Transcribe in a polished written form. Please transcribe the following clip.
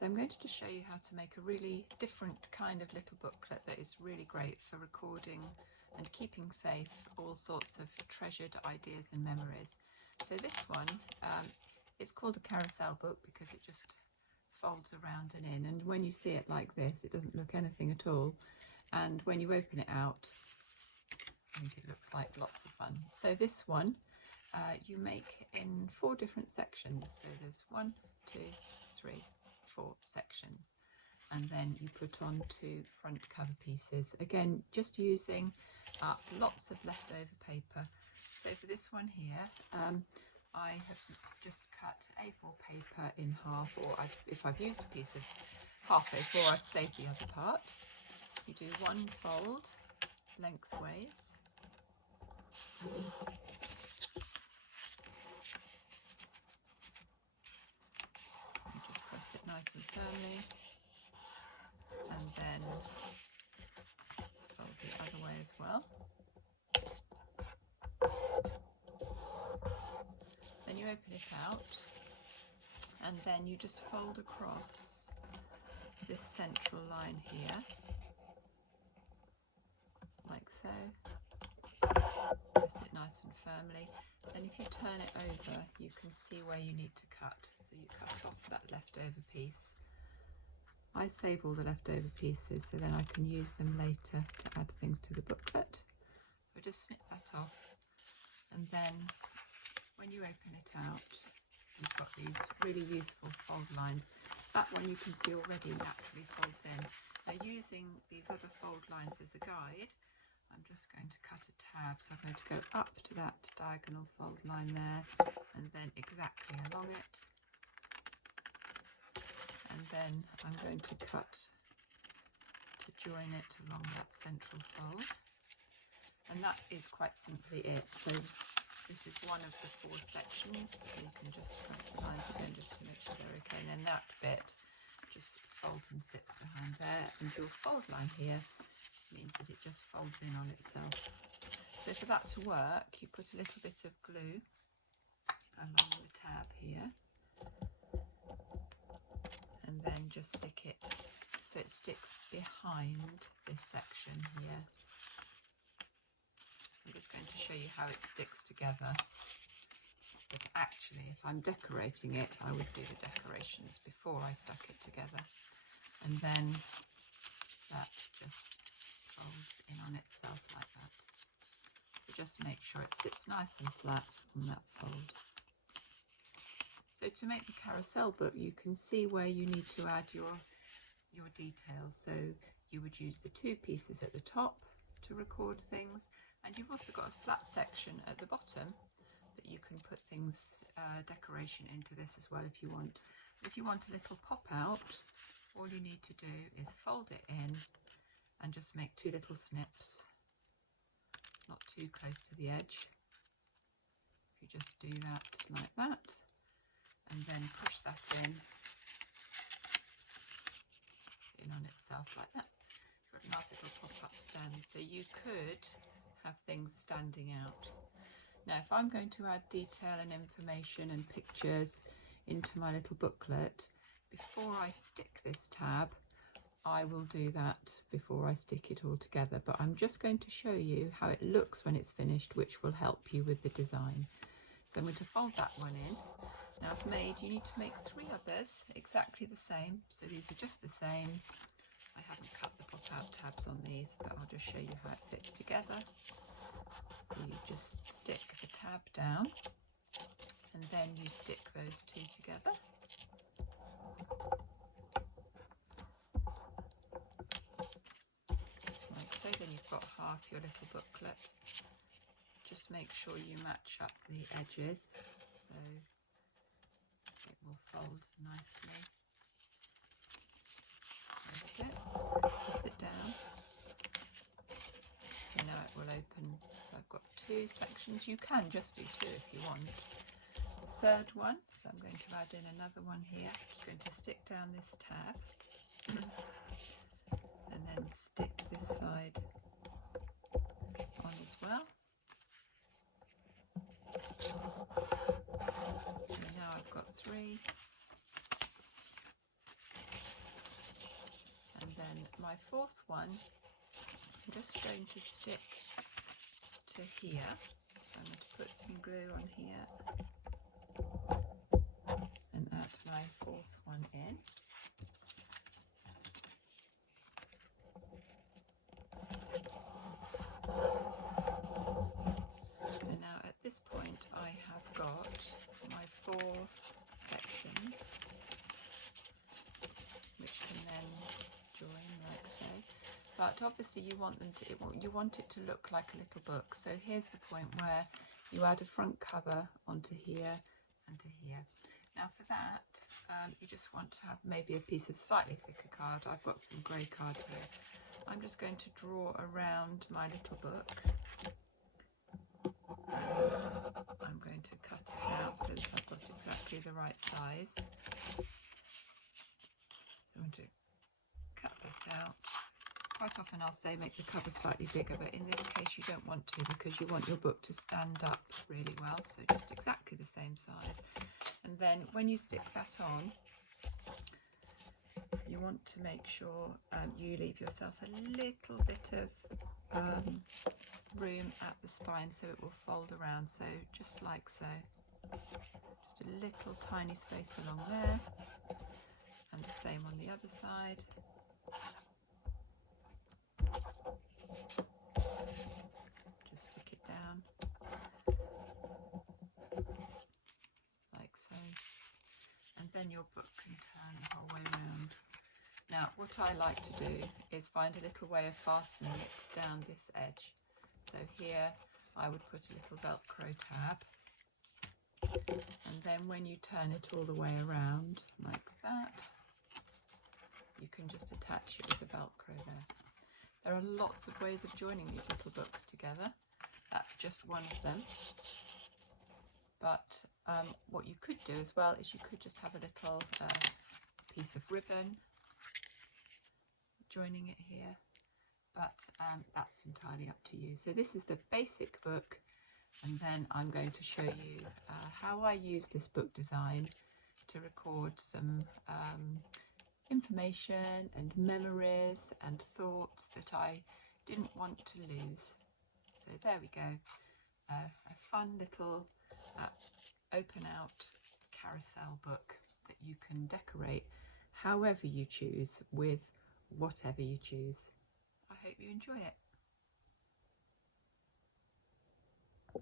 So I'm going to just show you how to make a really different kind of little booklet that is really great for recording and keeping safe all sorts of treasured ideas and memories. So this one, it's called a carousel book because it just folds around and in, and when you see it like this it doesn't look anything at all, and when you open it out I think it looks like lots of fun. So this one you make in 4 different sections. So there's 1, 2, 3, 4 sections, and then you put on 2 front cover pieces, again just using up lots of leftover paper. So for this one here I have just cut A4 paper in half, or if I've used a piece of half A4 I've saved the other part. You do 1 fold lengthways, and just press it nice and firmly, and then fold the other way as well. Then you open it out, and then you just fold across this central line here, like so. Press it nice and firmly. Then if you turn it over, you can see where you need to cut. So you cut off that leftover piece. I save all the leftover pieces so then I can use them later to add things to the booklet. So just snip that off, and then when you open it out, you've got these really useful fold lines. That one you can see already naturally folds in. Now, using these other fold lines as a guide, I'm just going to cut a tab. So I'm going to go up to that diagonal fold line there, and then exactly along it. And then I'm going to cut to join it along that central fold. And that is quite simply it. So this is one of the 4 sections, so you can just press the lines again just to make sure they're okay. And then that bit just folds and sits behind there, and your fold line here means that it just folds in on itself. So for that to work, you put a little bit of glue along the tab here, and then just stick it so it sticks behind this section here. I'm just going to show you how it sticks together, but actually if I'm decorating it I would do the decorations before I stuck it together, and then that just folds in on itself like that. So just make sure it sits nice and flat on that fold. So to make the carousel book, you can see where you need to add your details. So you would use the 2 pieces at the top to record things, and you've also got a flat section at the bottom that you can put things, decoration into this as well if you want. If you want a little pop out, all you need to do is fold it in and just make 2 little snips, not too close to the edge. If you just do that like that, and then push that in on itself like that. You've got a nice little pop-up stand, so you could have things standing out. Now if I'm going to add detail and information and pictures into my little booklet, before I stick this tab, I will do that before I stick it all together, but I'm just going to show you how it looks when it's finished, which will help you with the design. So I'm going to fold that one in. Now you need to make 3 others exactly the same, so these are just the same. I haven't cut the pop out tabs on these, but I'll just show you how it fits together. So you just stick the tab down, and then you stick those 2 together. Like so, then you've got half your little booklet. Just make sure you match up the edges so it will fold nicely. There we go. Press it down. So now it will open. So I've got 2 sections. You can just do 2 if you want. The 3rd one, so I'm going to add in another one here. I'm just going to stick down this tab and then stick this side on as well. So now I've got 3. my fourth one, I'm just going to stick to here. So I'm going to put some glue on here and add my fourth one in. And now at this point I have got my 4 sections, which can then join like so. But obviously you want them to, you want it to look like a little book. So here's the point where you add a front cover onto here and to here. Now for that, you just want to have maybe a piece of slightly thicker card. I've got some grey card here. I'm just going to draw around my little book. I'm going to cut it out so that I've got exactly the right size. I'm going to cut that out. Quite often I'll say make the cover slightly bigger, but in this case you don't want to, because you want your book to stand up really well, so just exactly the same size. And then when you stick that on, you want to make sure you leave yourself a little bit of room at the spine so it will fold around, so just like so. Just a little tiny space along there, and the same on the other side. Just stick it down like so, and then your book can turn the whole way around. Now what I like to do is find a little way of fastening it down this edge. So here I would put a little Velcro tab, and then when you turn it all the way around like that, you can just attach it with the Velcro there. There are lots of ways of joining these little books together. That's just one of them. But what you could do as well is you could just have a little piece of ribbon joining it here. But that's entirely up to you. So this is the basic book, and then I'm going to show you how I use this book design to record some information and memories and thoughts that I didn't want to lose. So there we go, a fun little open out carousel book that you can decorate however you choose with whatever you choose. I hope you enjoy it.